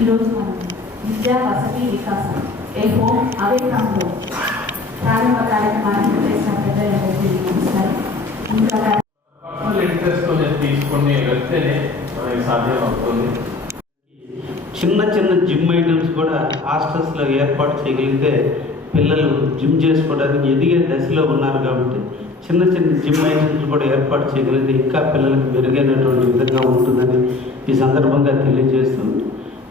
ఈరోజు మనం విద్యా వసతి వికాసం హోమ్ అవే ఫ్రమ్లో ప్రారంభ కార్యక్రమాన్ని చేసిన పెద్దలందరికీ నమస్కారం. ఇంకా ఇంట్రెస్ట్ తీసుకుని వెళ్తేనే మనకి సాధ్యం అవుతుంది. చిన్న చిన్న జిమ్ ఐటమ్స్ కూడా హాస్టల్స్లో ఏర్పాటు చేయగలిగితే పిల్లలు జిమ్ చేసుకోవడానికి ఎదిగే దశలో ఉన్నారు కాబట్టి చిన్న చిన్న జిమ్ ఐటమ్స్ కూడా ఏర్పాటు చేయగలిగితే ఇంకా పిల్లలకు మెరుగైనటువంటి విధంగా ఉంటుందని ఈ సందర్భంగా తెలియజేస్తుంది.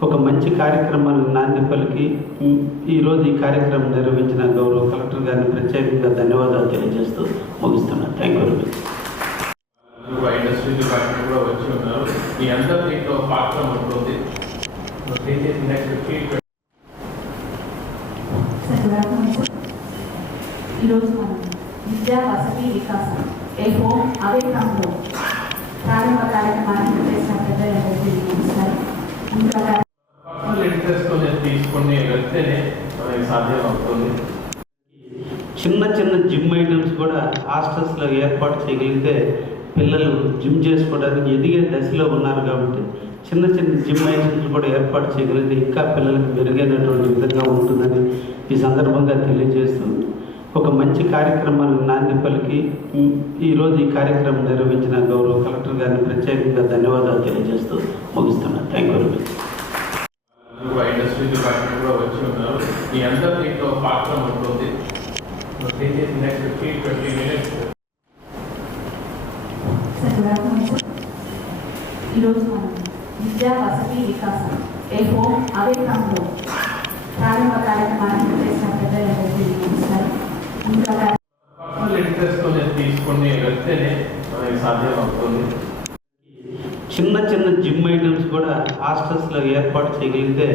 ఒక మంచి కార్యక్రమాన్ని నాంది పలికి ఈరోజు ఈ కార్యక్రమం నిర్వహించిన గౌరవ కలెక్టర్ గారిని ప్రత్యేకంగా ధన్యవాదాలు తెలియజేస్తూ ముగిస్తున్నాను. Thank you. ఇండస్ట్రీ డిపార్ట్మెంట్ కూడా వచ్చి ఉన్నారు. మీ అందరూ దీంట్లో పాత్ర ఉంటుంది. ఈరోజు మనం విద్యా వసతి వికాసం హోమ్ అవే ఫ్రమ్లో ప్రారంభ కార్యక్రమాన్ని చేసిన పెద్దలందరికీ నమస్కారం. ఇంకా ఇంట్రెస్ట్ తీసుకుని వెళ్తేనే మనకి సాధ్యం అవుతుంది. చిన్న చిన్న జిమ్ ఐటమ్స్ కూడా హాస్టల్స్లో ఏర్పాటు చేయగలిగితే పిల్లలు జిమ్ చేసుకోవడానికి ఎదిగే దశలో ఉన్నారు కాబట్టి చిన్న చిన్న జిమ్ ఐటమ్స్ కూడా ఏర్పాటు చేయగలిగితే ఇంకా పిల్లలకు మెరుగైనటువంటి విధంగా ఉంటుందని ఈ సందర్భంగా తెలియజేస్తుంది. ఒక మంచి కార్యక్రమాన్ని నాంది పలికి ఈరోజు ఈ కార్యక్రమం నిర్వహించిన గౌరవ కలెక్టర్ గారిని ప్రత్యేకంగా ధన్యవాదాలు తెలియజేస్తూ ముగిస్తున్నాను. Thank you. ఇండస్ట్రీ డిపార్ట్మెంట్ కూడా వచ్చి ఉన్నారు. మీ అందరూ దీంట్లో పాత్ర ఉంటుంది. ఈరోజు మనం విద్యా వసతి వికాసం హోమ్ అవే ఫ్రమ్లో ప్రారంభ కార్యక్రమాన్ని చేసిన పెద్దలందరికీ నమస్కారం. ఇంకా ఇంట్రెస్ట్ తీసుకుని వెళ్తేనే మనకి సాధ్యం అవుతుంది. చిన్న చిన్న జిమ్ ఐటమ్స్ కూడా హాస్టల్స్లో ఏర్పాటు చేయగలిగితే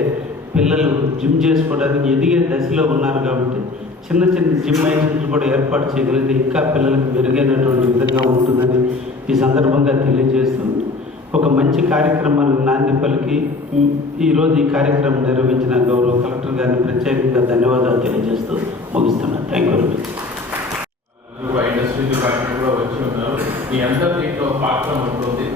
పిల్లలు జిమ్ చేసుకోవడానికి ఎదిగే దశలో ఉన్నారు కాబట్టి చిన్న చిన్న జిమ్ ఐటమ్స్ కూడా ఏర్పాటు చేయగలిగితే ఇంకా పిల్లలకు మెరుగైనటువంటి విధంగా ఉంటుందని ఈ సందర్భంగా తెలియజేస్తుంది. ఒక మంచి కార్యక్రమాన్ని నాంది పలికి ఈరోజు ఈ కార్యక్రమం నిర్వహించిన గౌరవ కలెక్టర్ గారిని ప్రత్యేకంగా ధన్యవాదాలు తెలియజేస్తూ ముగిస్తున్నాను. Thank you. ఇండస్ట్రీ డిపార్ట్మెంట్ కూడా వచ్చి ఉన్నారు. మీ అందరూ దీంట్లో పాత్ర ఉంటుంది.